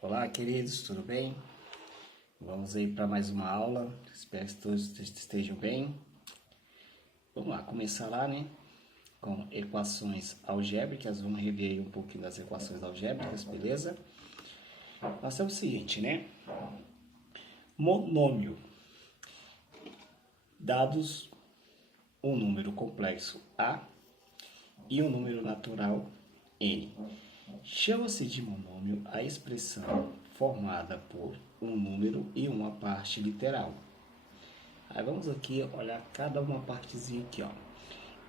Olá, queridos, tudo bem? Vamos aí para mais uma aula. Espero que todos estejam bem. Vamos lá, começar lá, né? Com equações algébricas. Vamos rever aí um pouquinho das equações algébricas, beleza? Nós temos o seguinte, né? Monômio. Dados um número complexo A e um número natural N. Chama-se de monômio a expressão formada por um número e uma parte literal. Aí vamos aqui olhar cada uma partezinha aqui, ó.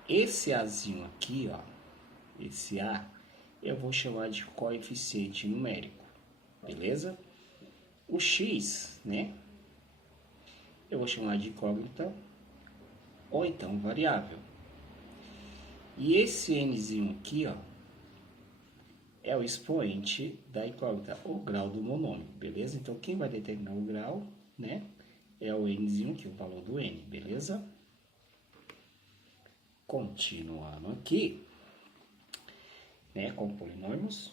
Esse Azinho aqui, ó, esse A, eu vou chamar de coeficiente numérico, beleza? O X, né, eu vou chamar de incógnita ou então variável. E esse Nzinho aqui, ó, é o expoente da incógnita, o grau do monômio, beleza? Então, quem vai determinar o grau, né, é o Nzinho aqui, o valor do N, beleza? Continuando aqui, né, com polinômios,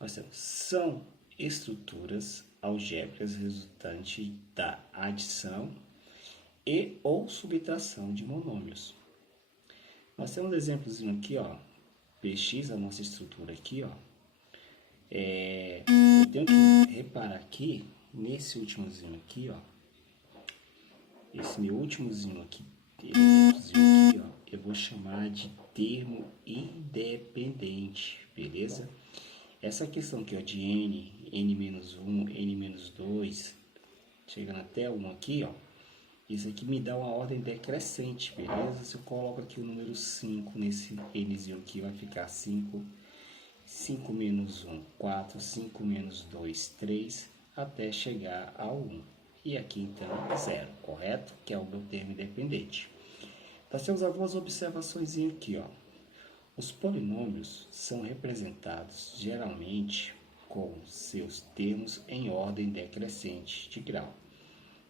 nós temos, são estruturas algébricas resultantes da adição e ou subtração de monômios. Nós temos um exemplozinho aqui, ó, px, a nossa estrutura aqui, ó. Eu tenho que reparar aqui, nesse últimozinho aqui, ó, esse meu últimozinho aqui, ó, eu vou chamar de termo independente, beleza? Essa questão aqui, ó, de n, n-1, n-2, chegando até 1 aqui, ó, isso aqui me dá uma ordem decrescente, beleza? Se eu coloco aqui o número 5 nesse nzinho aqui, vai ficar 5, 5 menos 1, 4, 5 menos 2, 3, até chegar ao 1. E aqui, então, 0, correto? Que é o meu termo independente. Nós temos algumas observações aqui, ó. Os polinômios são representados geralmente com seus termos em ordem decrescente de grau,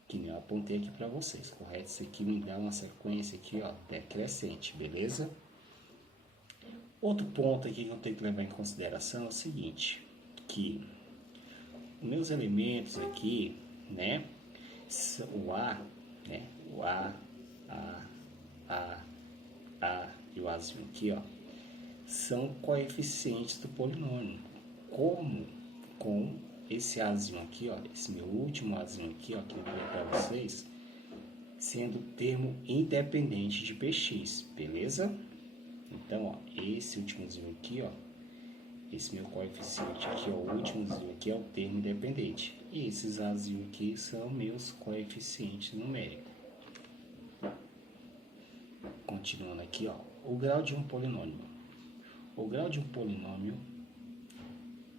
que nem eu apontei aqui para vocês, correto? Isso aqui me dá uma sequência aqui, ó, decrescente, beleza? Outro ponto aqui que eu tenho que levar em consideração é o seguinte, que meus elementos aqui, né, o A, né, o A e o Azinho aqui, ó, são coeficientes do polinômio, como com esse Azinho aqui, ó, esse meu último Azinho aqui, ó, que eu vou para vocês, sendo termo independente de px, beleza? Então, ó, esse últimozinho aqui, ó, esse meu coeficiente aqui, ó, o últimozinho aqui é o termo independente. E esses Azinho aqui são meus coeficientes numéricos. Continuando aqui, ó, o grau de um polinômio. O grau de um polinômio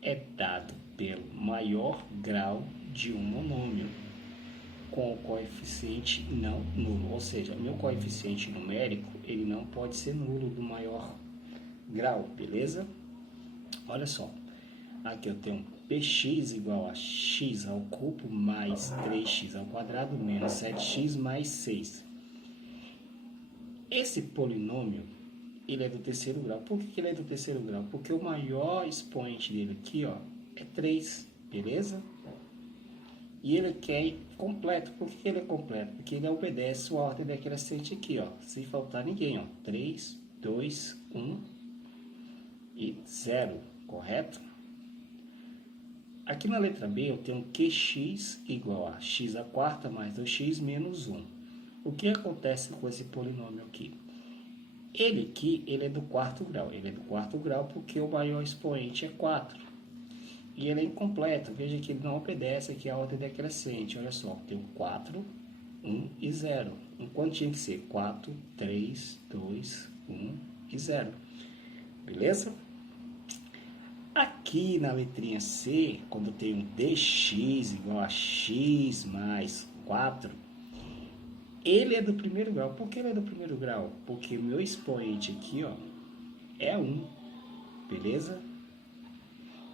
é dado pelo maior grau de um monômio com o coeficiente não nulo, ou seja, meu coeficiente numérico ele não pode ser nulo do maior grau, beleza? Olha só, aqui eu tenho px igual a x ao cubo mais 3x ao quadrado menos 7x mais 6. Esse polinômio ele é do terceiro grau. Por que ele é do terceiro grau? Porque o maior expoente dele aqui, ó, é 3, beleza? E ele quer completo. Por que ele é completo? Porque ele obedece a ordem decrescente aqui, ó, sem faltar ninguém, ó. 3, 2, 1 e 0, correto? Aqui na letra B eu tenho qx igual a x à quarta mais 2x menos 1. O que acontece com esse polinômio aqui? Ele aqui, ele é do quarto grau. Ele é do quarto grau porque o maior expoente é 4. E ele é incompleto. Veja que ele não obedece aqui a ordem decrescente. Olha só, tem 4, 1 e 0. Enquanto tinha que ser 4, 3, 2, 1 e 0. Beleza? Aqui na letrinha C, quando eu tenho dx igual a x mais 4, ele é do primeiro grau. Por que ele é do primeiro grau? Porque o meu expoente aqui, ó, é 1, beleza?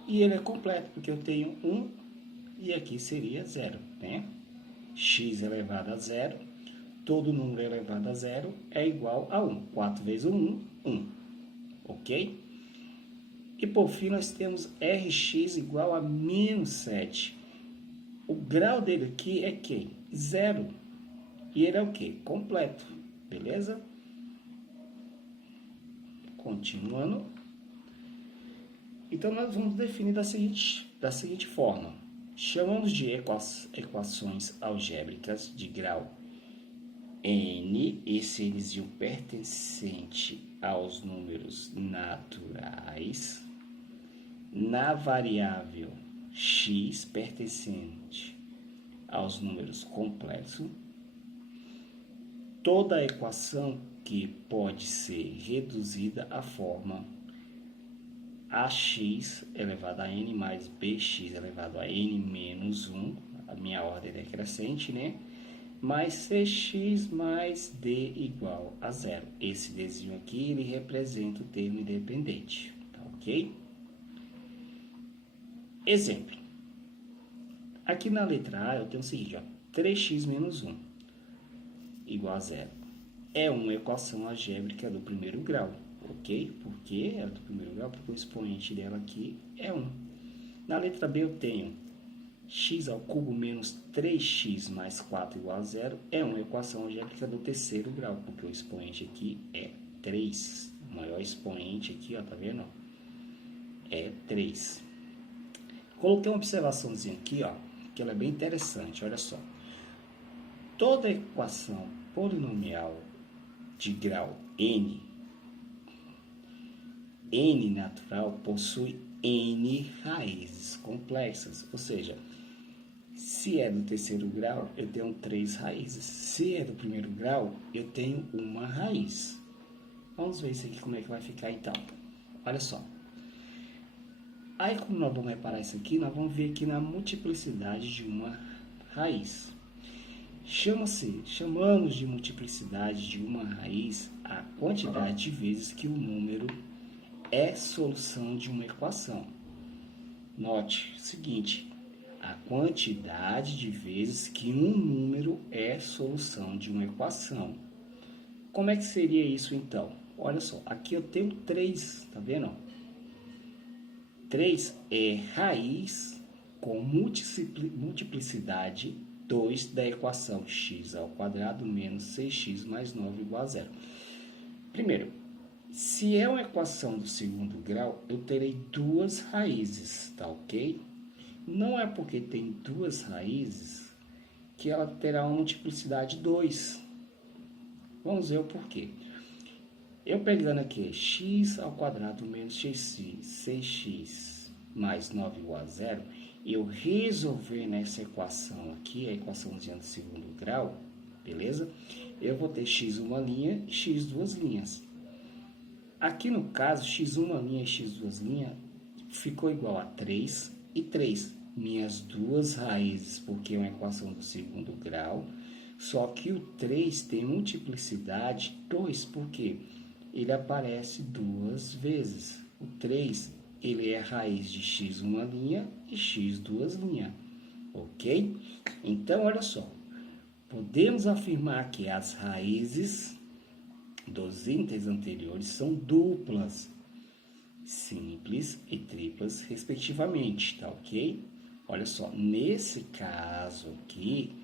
E ele é completo, porque eu tenho 1 e aqui seria 0, né? X elevado a 0, todo número elevado a 0 é igual a 1. 4 vezes 1, 1, ok? E por fim nós temos Rx igual a menos 7. O grau dele aqui é quem? 0. E ele é o quê? Completo. Beleza? Continuando. Então nós vamos definir da seguinte forma. Chamamos de equações algébricas de grau n, esse enzima pertencente aos números naturais, na variável x pertencente aos números complexos, toda equação que pode ser reduzida à forma ax elevado a n mais bx elevado a n menos 1, a minha ordem decrescente, né? Mais cx mais d igual a 0. Esse dzinho aqui, ele representa o termo independente, tá ok? Exemplo. Aqui na letra A eu tenho o seguinte, ó, 3x menos 1 igual a 0. É uma equação algébrica do primeiro grau, ok? Por que é do primeiro grau? Porque o expoente dela aqui é 1. Na letra B eu tenho x ao cubo menos 3x mais 4 igual a 0. É uma equação algébrica do terceiro grau, porque o expoente aqui é 3. O maior expoente aqui, ó, tá vendo? É 3. Coloquei uma observaçãozinha aqui, ó, que ela é bem interessante, olha só. Toda equação polinomial de grau n natural possui n raízes complexas, ou seja, se é do terceiro grau, eu tenho 3 raízes. Se é do primeiro grau, eu tenho uma raiz. Vamos ver isso aqui, como é que vai ficar então. Olha só. Aí, como nós vamos reparar isso aqui, nós vamos ver aqui na multiplicidade de uma raiz. Chamamos de multiplicidade de uma raiz a quantidade de vezes que o número é solução de uma equação. Note o seguinte, a quantidade de vezes que um número é solução de uma equação. Como é que seria isso então? Olha só, aqui eu tenho 3, tá vendo? 3 é raiz com multiplicidade 2 da equação x ao quadrado menos 6x mais 9 igual a 0. Primeiro, se é uma equação do segundo grau, eu terei 2 raízes, tá ok? Não é porque tem 2 raízes que ela terá uma multiplicidade 2. Vamos ver o porquê. Eu pegando aqui x ao quadrado menos 6x mais 9 igual a 0, eu resolver nessa equação aqui, a equaçãozinha do segundo grau, beleza? Eu vou ter x uma linha e x duas linhas. Aqui no caso, x uma linha e x duas linhas ficou igual a 3 e 3. Minhas duas raízes, porque é uma equação do segundo grau. Só que o 3 tem multiplicidade 2, porque ele aparece 2 vezes. O 3, ele é raiz de x uma linha e x duas linhas. Ok? Então, olha só. Podemos afirmar que as raízes dos íntegros anteriores são duplas, simples e triplas, respectivamente, tá ok? Olha só, nesse caso aqui,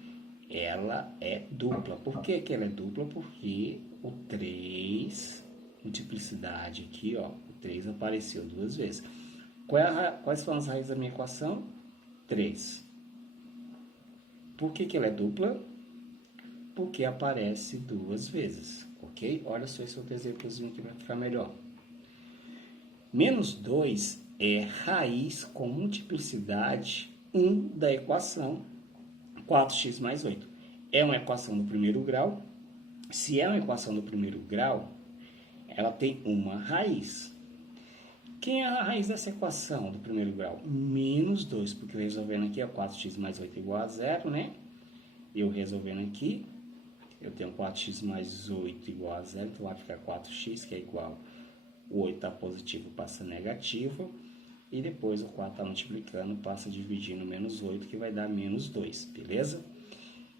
ela é dupla. Por que que ela é dupla? Porque o 3, multiplicidade aqui, ó, o 3 apareceu 2 vezes. Quais são as raízes da minha equação? 3. Por que que ela é dupla? Porque aparece 2 vezes, ok? Olha só esse outro exemplozinho que vai ficar melhor. Menos 2 é raiz com multiplicidade 1 da equação 4x mais 8. É uma equação do primeiro grau. Se é uma equação do primeiro grau, ela tem uma raiz. Quem é a raiz dessa equação do primeiro grau? Menos 2, porque eu resolvendo aqui, 4x mais 8 igual a 0, né? Eu resolvendo aqui, eu tenho 4x mais 8 igual a 0, então vai ficar 4x, que é igual, o 8 está positivo, passa negativo, e depois o 4 está multiplicando, passa dividindo menos 8, que vai dar menos 2, beleza?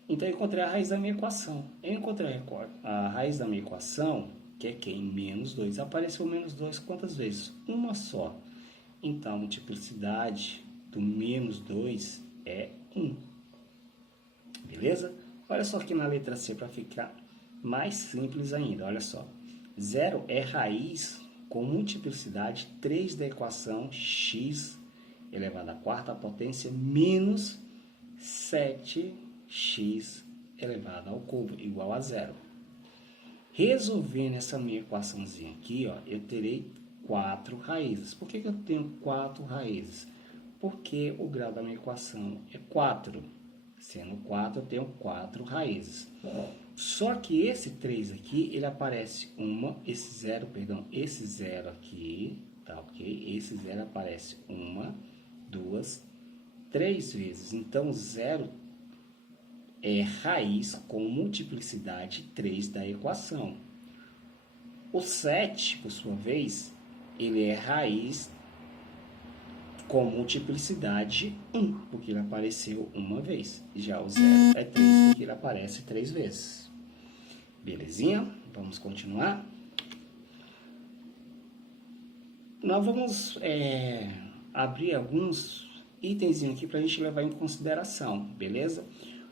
Então, eu encontrei a raiz da minha equação. Eu encontrei a raiz da minha equação, que é quem? Menos 2. Apareceu menos 2 quantas vezes? Uma só. Então, a multiplicidade do menos 2 é 1. Beleza? Olha só aqui na letra C para ficar mais simples ainda. Olha só. 0 é raiz com multiplicidade 3 da equação x elevado à quarta potência menos 7x elevado ao cubo igual a 0. Resolvendo essa minha equaçãozinha aqui, ó, eu terei 4 raízes. Por que eu tenho 4 raízes? Porque o grau da minha equação é 4. Sendo 4, eu tenho 4 raízes. Só que esse 3 aqui, ele aparece esse 0 aqui, tá ok? Esse 0 aparece 1, 2, 3 vezes. Então, 0 é raiz com multiplicidade 3 da equação. O 7, por sua vez, ele é raiz com multiplicidade 1, porque ele apareceu uma vez. Já o 0 é 3, porque ele aparece 3 vezes. Belezinha? Vamos continuar. Nós vamos abrir alguns itens aqui para a gente levar em consideração, beleza?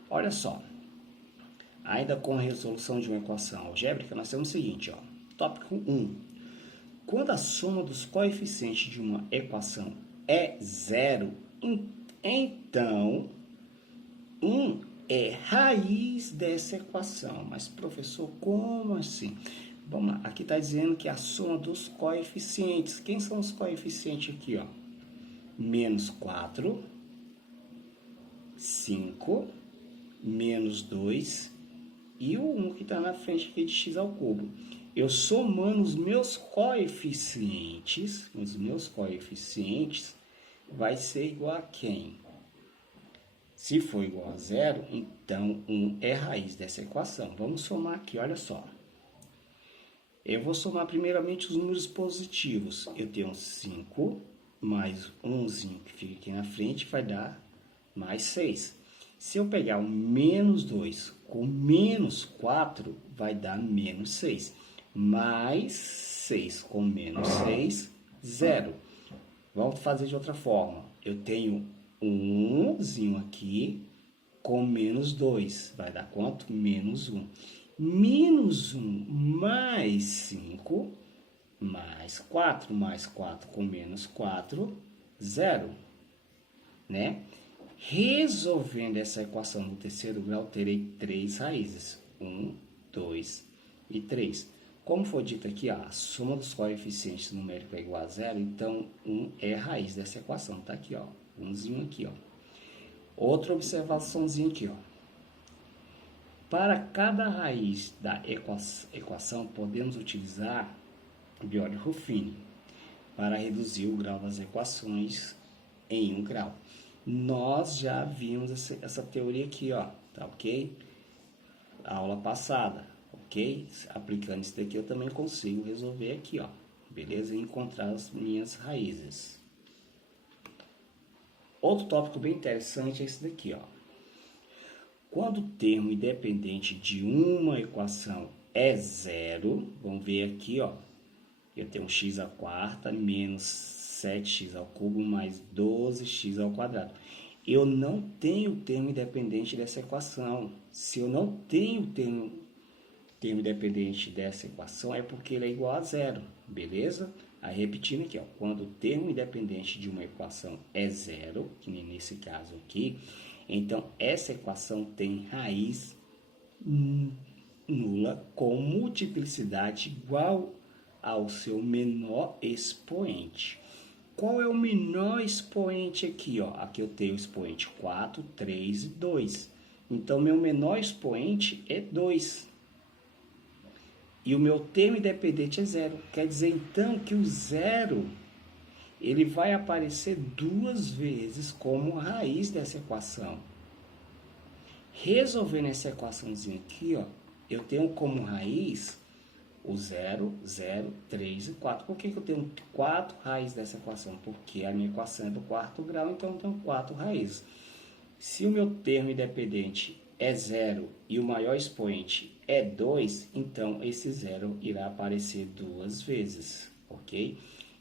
Olha só. Ainda com a resolução de uma equação algébrica, nós temos o seguinte, ó. Tópico 1. Quando a soma dos coeficientes de uma equação é 0, então 1 é raiz dessa equação. Mas, professor, como assim? Vamos lá, aqui está dizendo que a soma dos coeficientes. Quem são os coeficientes aqui, ó? Menos 4, 5, menos 2 e o 1 que está na frente aqui de x ao cubo. Eu somando os meus coeficientes, vai ser igual a quem? Se for igual a 0, então 1 é raiz dessa equação. Vamos somar aqui, olha só. Eu vou somar primeiramente os números positivos. Eu tenho 5 mais 1zinho que fica aqui na frente vai dar mais 6. Se eu pegar o menos 2 com menos 4, vai dar menos 6. Mais 6 com menos 6, 0. Vamos fazer de outra forma. Eu tenho 1zinho aqui com menos 2. Vai dar quanto? Menos 1. Menos 1 mais 5, mais 4. Mais 4 com menos 4, 0. Né? Resolvendo essa equação do terceiro grau, terei 3 raízes. 1, 2 e 3. Como foi dito aqui, ó, a soma dos coeficientes numéricos é igual a 0, então 1 é a raiz dessa equação. Tá aqui, ó, 1zinho aqui, ó. Outra observaçãozinha aqui, ó. Para cada raiz da equação, podemos utilizar o Biot-Ruffini para reduzir o grau das equações em 1 grau. Nós já vimos essa teoria aqui, ó, tá ok? Aula passada, ok? Aplicando isso daqui eu também consigo resolver aqui, ó, beleza? E encontrar as minhas raízes. Outro tópico bem interessante é esse daqui, ó. Quando o termo independente de uma equação é 0, vamos ver aqui, ó, eu tenho x à quarta menos 7x ao cubo mais 12x ao quadrado. Eu não tenho termo independente dessa equação. Se eu não tenho termo independente dessa equação, é porque ele é igual a 0, beleza? Aí repetindo aqui, ó, quando o termo independente de uma equação é 0, que nem nesse caso aqui, então essa equação tem raiz nula com multiplicidade igual ao seu menor expoente. Qual é o menor expoente aqui, ó? Aqui eu tenho o expoente 4, 3 e 2. Então, meu menor expoente é 2. E o meu termo independente é 0. Quer dizer, então, que o 0, ele vai aparecer 2 vezes como raiz dessa equação. Resolvendo essa equaçãozinha aqui, ó, eu tenho como raiz o 0, 0, 3 e 4. Por que eu tenho 4 raízes dessa equação? Porque a minha equação é do quarto grau, então eu tenho 4 raízes. Se o meu termo independente é 0 e o maior expoente é 2, então esse 0 irá aparecer 2 vezes, ok?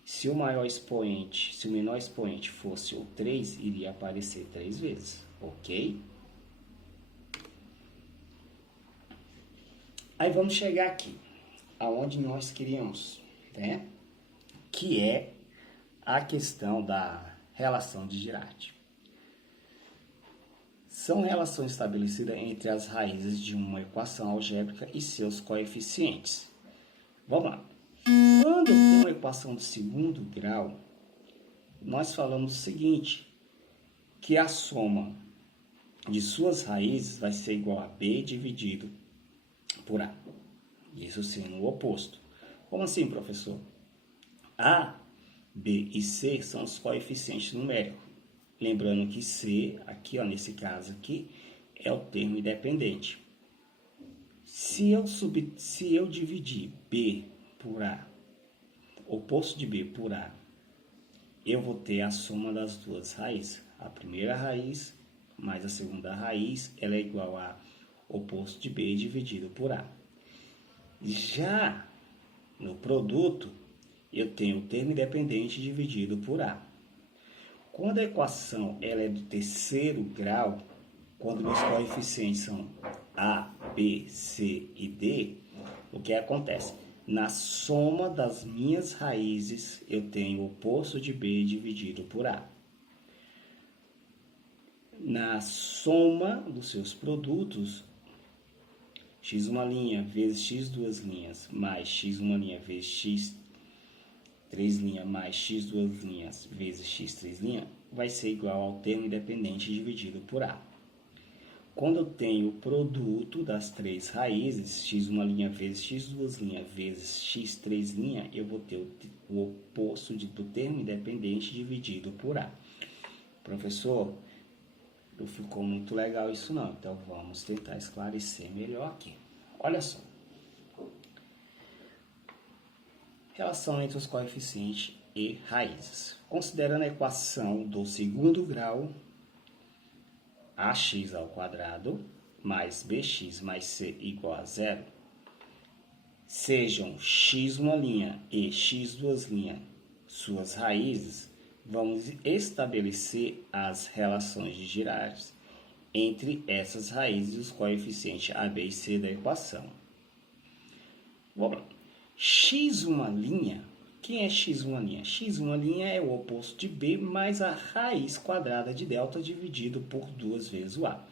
Se o maior expoente, se o menor expoente fosse o 3, iria aparecer 3 vezes, ok? Aí vamos chegar aqui, aonde nós queríamos, né? Que é a questão da relação de Girardi. São relações estabelecidas entre as raízes de uma equação algébrica e seus coeficientes. Vamos lá. Quando tem uma equação de segundo grau, nós falamos o seguinte, que a soma de suas raízes vai ser igual a b dividido por a. Isso sendo o oposto. Como assim, professor? A, b e c são os coeficientes numéricos. Lembrando que c, aqui ó, nesse caso aqui, é o termo independente. Se eu dividir b por a, oposto de b por a, eu vou ter a soma das duas raízes. A primeira raiz mais a segunda raiz, ela é igual a oposto de b dividido por a. Já no produto, eu tenho o termo independente dividido por a. Quando a equação ela é do terceiro grau, quando meus coeficientes são a, b, c e d, o que acontece? Na soma das minhas raízes, eu tenho o oposto de b dividido por a. Na soma dos seus produtos, x1' vezes x2' mais x1' vezes x3' mais x2' vezes x3' vai ser igual ao termo independente dividido por a. Quando eu tenho o produto das três raízes, x1' vezes x2' vezes x3', eu vou ter o oposto do termo independente dividido por a. Professor, não ficou muito legal isso não, então vamos tentar esclarecer melhor aqui. Olha só. Relação entre os coeficientes e raízes. Considerando a equação do segundo grau, ax ao quadrado mais bx mais c igual a zero, sejam x1' e x2' suas raízes, vamos estabelecer as relações de Girardi entre essas raízes e os coeficientes a, b e c da equação. Vamos lá. x1', quem é x1'? x1' é o oposto de b mais a raiz quadrada de delta dividido por 2 vezes o a.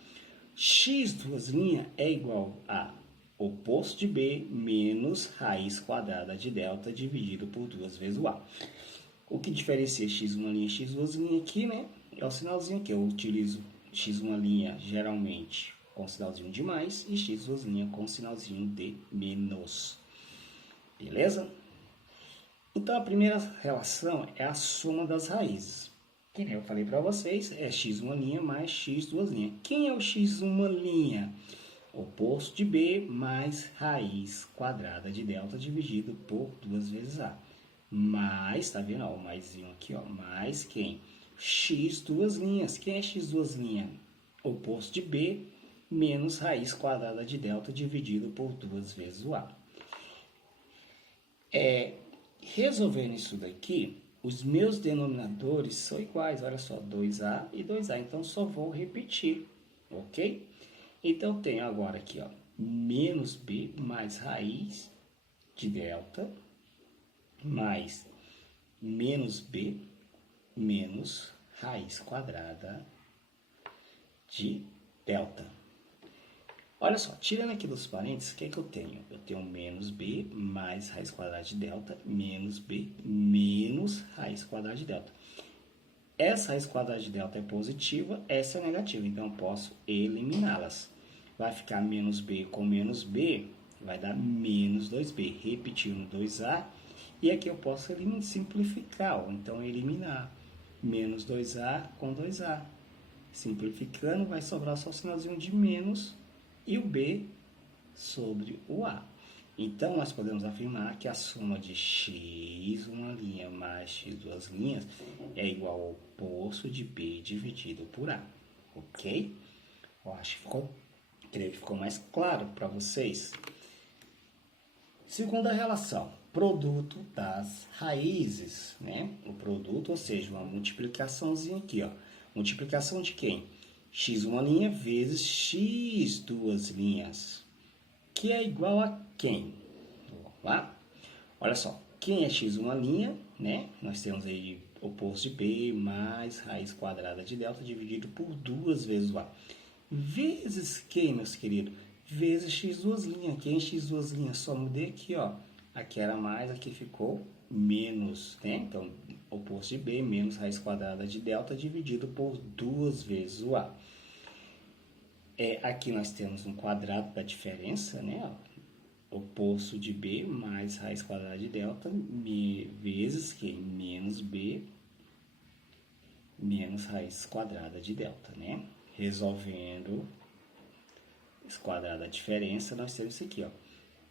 x2' é igual a oposto de b menos raiz quadrada de delta dividido por 2 vezes o a. O que diferencia x1' e x2' aqui, né? É o sinalzinho que eu utilizo x1' geralmente com sinalzinho de mais e x2' com sinalzinho de menos. Beleza? Então, a primeira relação é a soma das raízes. Que nem eu falei para vocês, é x1' mais x2'. Quem é o x1'? Oposto de b mais raiz quadrada de delta dividido por 2 vezes a. Mais, tá vendo? Ó, o maisinho aqui, ó, mais quem? x2'. Quem é x2'? Oposto de b menos raiz quadrada de delta dividido por 2 vezes o a. Resolvendo isso daqui, os meus denominadores são iguais, olha só, 2a e 2a, então só vou repetir, ok? Então, tenho agora aqui, ó, menos b mais raiz de delta, mais menos b menos raiz quadrada de delta. Olha só, tirando aqui dos parênteses, o que é que eu tenho? Eu tenho menos b mais raiz quadrada de delta, menos b menos raiz quadrada de delta. Essa raiz quadrada de delta é positiva, essa é negativa, então eu posso eliminá-las. Vai ficar menos b com menos b, vai dar menos 2b, repetindo 2a, e aqui eu posso simplificar, ou então eliminar menos 2a com 2a. Simplificando, vai sobrar só o sinalzinho de menos e o b sobre o a. Então, nós podemos afirmar que a soma de x1' mais x2' é igual ao oposto de b dividido por a. Ok? Eu acho que ficou mais claro para vocês. Segunda relação. produto das raízes, né? O produto, ou seja, uma multiplicaçãozinha aqui, ó. Multiplicação de quem? X uma linha vezes X duas linhas, que é igual a quem? Vamos lá? Olha só, quem é X uma linha, né? Nós temos aí oposto de B mais raiz quadrada de delta dividido por 2 vezes o A. Vezes quem, meus queridos? Vezes X duas linhas. Quem é X duas linhas? Só mudei aqui, ó. Aqui era mais, aqui ficou menos, né? Então, oposto de B menos raiz quadrada de delta dividido por 2 vezes o A. Aqui nós temos um quadrado da diferença, né? Oposto de B mais raiz quadrada de delta vezes que menos B menos raiz quadrada de delta, né? Resolvendo esse quadrado da diferença, nós temos isso aqui, ó.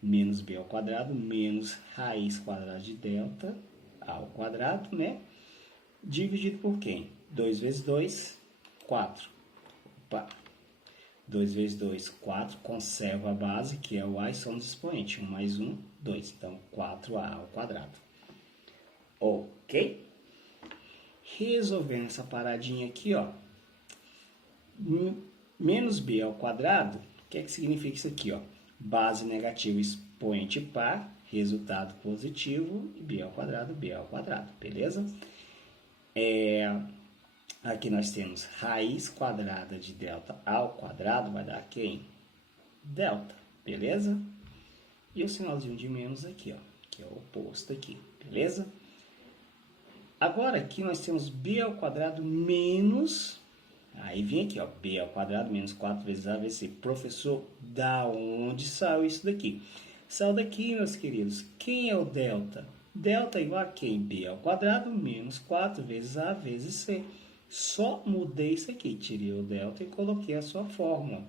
Menos B ao quadrado menos raiz quadrada de delta ao quadrado, né? Dividido por quem? 2 vezes 2, 4. Opa! 2 vezes 2, 4. Conserva a base, que é o A, e somos expoente. 1 mais 1, 2. Então, 4A ao quadrado. Ok? Resolvendo essa paradinha aqui, ó. Menos B ao quadrado, o que é que significa isso aqui, ó? Base negativa, expoente par, resultado positivo, e B ao quadrado, beleza? Aqui nós temos raiz quadrada de delta ao quadrado, vai dar quem? Delta, beleza? E o sinalzinho de menos aqui, ó, que é o oposto aqui, beleza? Agora aqui nós temos B ao quadrado menos, aí vem aqui, ó, B ao quadrado menos 4 vezes A vezes C. Professor, da onde saiu isso daqui? Saiu daqui, meus queridos. Quem é o delta? Delta é igual a quem? B ao quadrado menos 4 vezes A vezes C. Só mudei isso aqui, tirei o delta e coloquei a sua fórmula.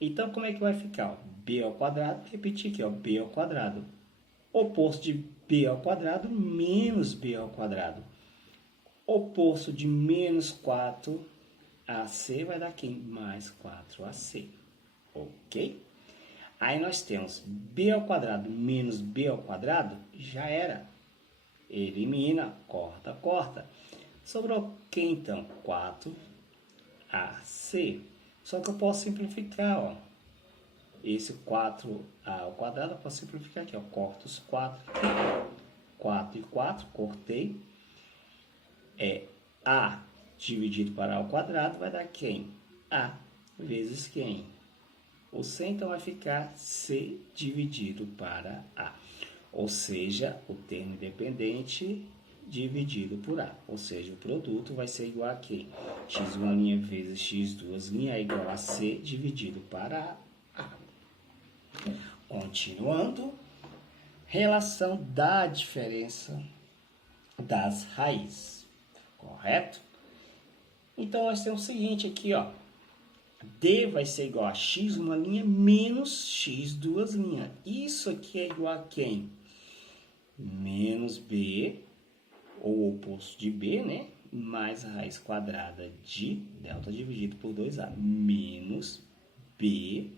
Então, como é que vai ficar? B ao quadrado, repetir aqui, ó, B ao quadrado. Oposto de B ao quadrado menos B ao quadrado. Oposto de menos 4AC vai dar quem? Mais 4AC. Ok? Aí nós temos B ao quadrado menos B ao quadrado, já era. Elimina, corta, corta. Sobrou quem então? 4AC. Só que eu posso simplificar, ó. Esse 4A ao quadrado eu posso simplificar aqui, ó. Corto os 4. 4 e 4, cortei. A dividido para A ao quadrado vai dar quem? A vezes quem? O C então vai ficar C dividido para A. Ou seja, o termo independente dividido por A. Ou seja, o produto vai ser igual a quem? X1' vezes X2' é igual a C dividido para A. Continuando, relação da diferença das raízes. Correto? Então, nós temos o seguinte aqui, ó. D vai ser igual a x1' menos x2'. Isso aqui é igual a quem? Menos B, ou oposto de B, né? Mais a raiz quadrada de delta dividido por 2A. Menos B,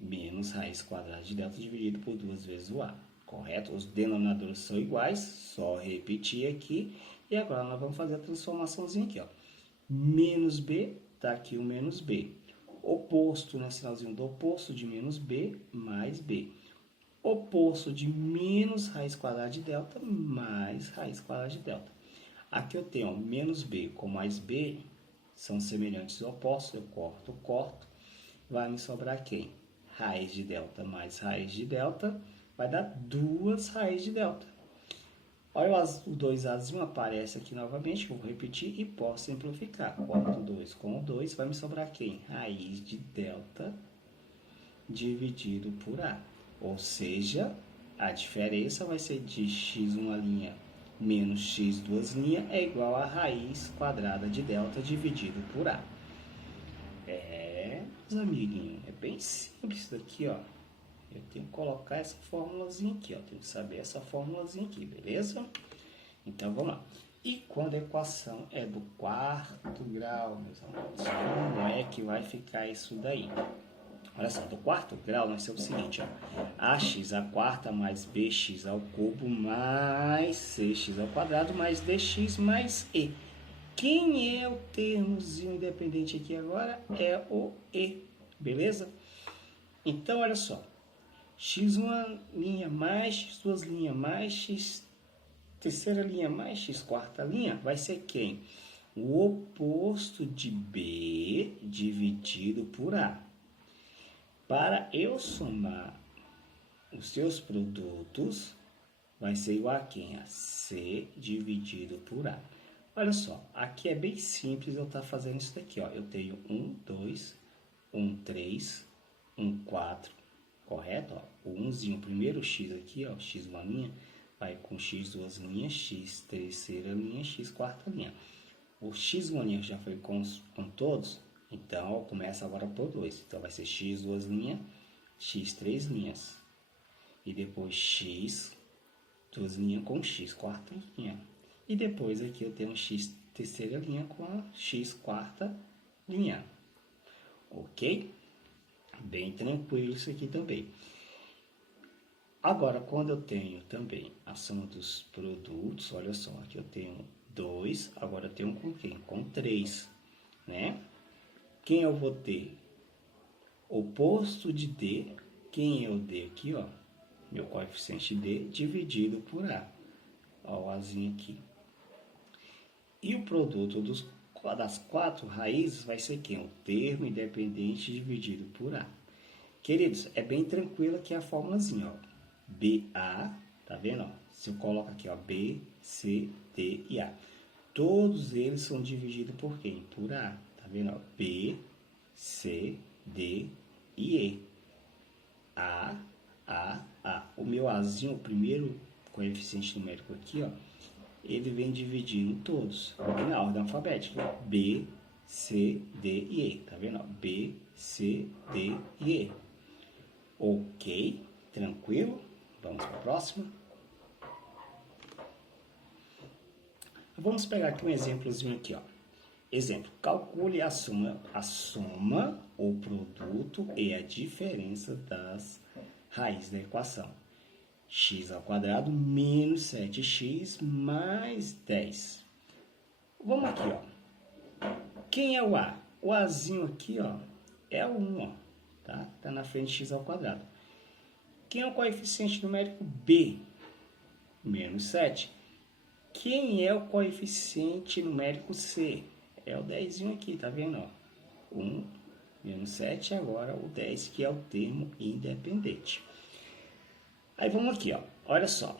menos raiz quadrada de delta dividido por 2 vezes o A. Correto? Os denominadores são iguais, só repetir aqui. E agora nós vamos fazer a transformaçãozinha aqui, ó. Menos B, tá aqui o menos B. Oposto, né? Sinalzinho do oposto de menos B, mais B. Oposto de menos raiz quadrada de delta, mais raiz quadrada de delta. Aqui eu tenho, ó, menos B com mais B, são semelhantes ou opostos, eu corto, corto. Vai me sobrar quem? Raiz de delta mais raiz de delta, vai dar 2 raízes de delta. Olha, o 2Azinho aparece aqui novamente, eu vou repetir e posso simplificar. Corto 2 com o 2, vai me sobrar quem? Raiz de delta dividido por A. Ou seja, a diferença vai ser de x1' menos x2' é igual a raiz quadrada de delta dividido por A. Meus amiguinhos, é bem simples isso daqui, ó. Eu tenho que colocar essa fórmulazinha aqui, ó. Tenho que saber essa fórmulazinha aqui, beleza? Então, vamos lá. E quando a equação é do 4º grau, meus amigos, como é que vai ficar isso daí? Olha só, do quarto grau nós temos o seguinte, ó. Ax à quarta mais bx ao cubo mais cx ao quadrado mais dx mais e. Quem é o termozinho independente aqui agora? É o e, beleza? Então, olha só. x1 linha mais, x2 linha mais, x terceira linha mais, x quarta linha vai ser quem? O oposto de b dividido por a. Para eu somar os seus produtos, vai ser igual a quem? A C dividido por A. Olha só, aqui é bem simples eu estar fazendo isso daqui, ó. Eu tenho 1, 2, 1, 3, 1, 4, correto? Ó, o 1zinho, o primeiro x aqui, ó, x uma linha, vai com x duas linhas, x terceira linha, x quarta linha. O x uma linha já foi com todos, então começa agora por 2. Então vai ser x duas linhas, x três linhas. E depois x duas linhas com x quarta linha. E depois aqui eu tenho x terceira linha com a x quarta linha. Ok? Bem tranquilo isso aqui também. Agora, quando eu tenho também a soma dos produtos, olha só, aqui eu tenho 2, agora eu tenho com quem? Com 3, né? Quem eu vou ter? Oposto de D, quem é o D aqui, ó? Meu coeficiente D dividido por A. Ó, o Azinho aqui. E o produto das quatro raízes vai ser quem? O termo independente dividido por A. Queridos, é bem tranquilo aqui a formulazinha, ó. BA, tá vendo? Ó? Se eu coloco aqui, ó, B, C, D e A. Todos eles são divididos por quem? Por A, tá vendo? Ó? B, C, D e E. A. O meu Azinho, o primeiro coeficiente numérico aqui, ó, ele vem dividindo todos, aqui na ordem alfabética. B, C, D e E, tá vendo? Ó? B, C, D e E. Ok? Tranquilo? Vamos para a próxima. Vamos pegar aqui um exemplozinho aqui, ó. Exemplo, calcule a soma, o produto e a diferença das raízes da equação. X ao quadrado menos 7x mais 10. Vamos aqui, ó. Quem é o A? O Azinho aqui, ó, é o 1, ó. Tá? Tá na frente de x ao quadrado. Quem é o coeficiente numérico B? Menos 7. Quem é o coeficiente numérico C? É o 10 aqui, tá vendo? Ó? 1, menos 7, agora o 10, que é o termo independente. Aí vamos aqui, ó. Olha só.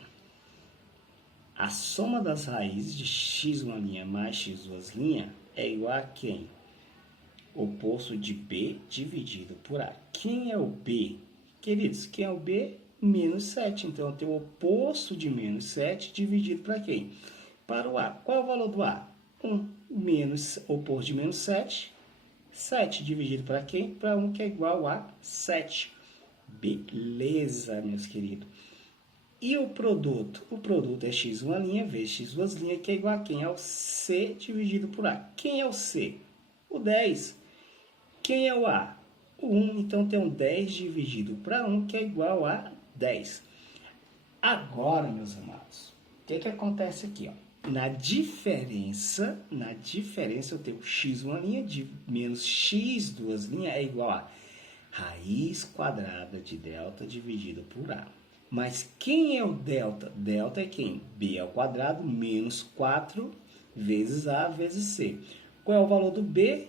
A soma das raízes de x uma linha mais x duas linhas é igual a quem? Oposto de B dividido por A. Quem é o B? Queridos, quem é o B? Menos 7. Então, eu tenho o oposto de menos 7 dividido para quem? Para o A. Qual é o valor do A? 1. Menos oposto de menos 7. 7 dividido para quem? Para 1, que é igual a 7. Beleza, meus queridos. E o produto? O produto é x uma linha vezes x duas linhas, que é igual a quem? Ao C dividido por A. Quem é o C? O 10. Quem é o A? O 1. Então, tem um 10 dividido para 1, que é igual a 10. Agora, meus amados, o que acontece aqui? Ó? Na diferença eu tenho x uma linha menos x duas linhas é igual a raiz quadrada de delta dividido por A. Mas quem é o delta? Delta é quem? B ao quadrado menos 4 vezes A vezes C. Qual é o valor do B?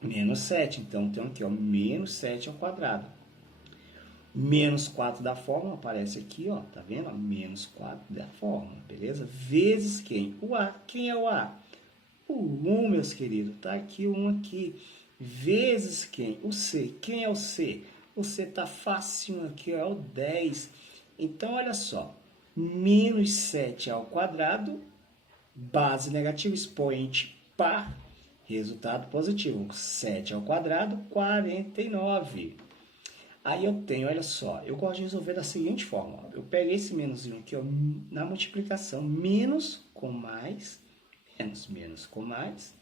Menos 7. Então, tem aqui, ó, menos 7 ao quadrado. Menos 4 da fórmula aparece aqui, ó, tá vendo? Menos 4 da fórmula, beleza? Vezes quem? O A. Quem é o A? O 1, meus queridos. Tá aqui o 1 aqui. Vezes quem? O C. Quem é o C? O C tá facinho aqui, ó, é o 10. Então, olha só. Menos 7 ao quadrado, base negativa, expoente par, resultado positivo. 7 ao quadrado, 49. Aí eu tenho, olha só, eu gosto de resolver da seguinte forma. Ó. Eu peguei esse menoszinho aqui, ó, na multiplicação, menos com mais, menos com mais,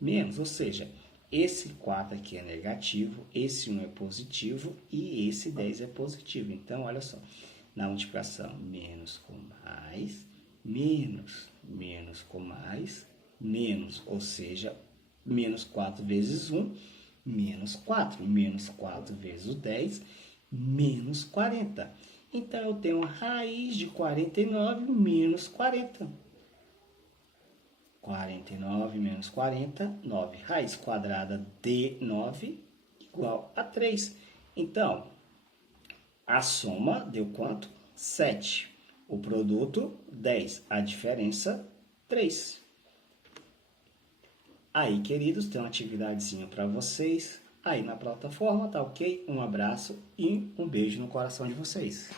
menos. Ou seja, esse 4 aqui é negativo, esse 1 é positivo e esse 10 é positivo. Então, olha só, na multiplicação, menos com mais, menos, menos com mais, menos, ou seja, menos 4 vezes 1, menos 4 vezes o 10, menos 40. Então, eu tenho a raiz de 49 menos 40. 49 menos 40, 9. Raiz quadrada de 9 igual a 3. Então, a soma deu quanto? 7. O produto, 10. A diferença, 3. Aí, queridos, tem uma atividadezinha para vocês aí na plataforma, tá ok? Um abraço e um beijo no coração de vocês.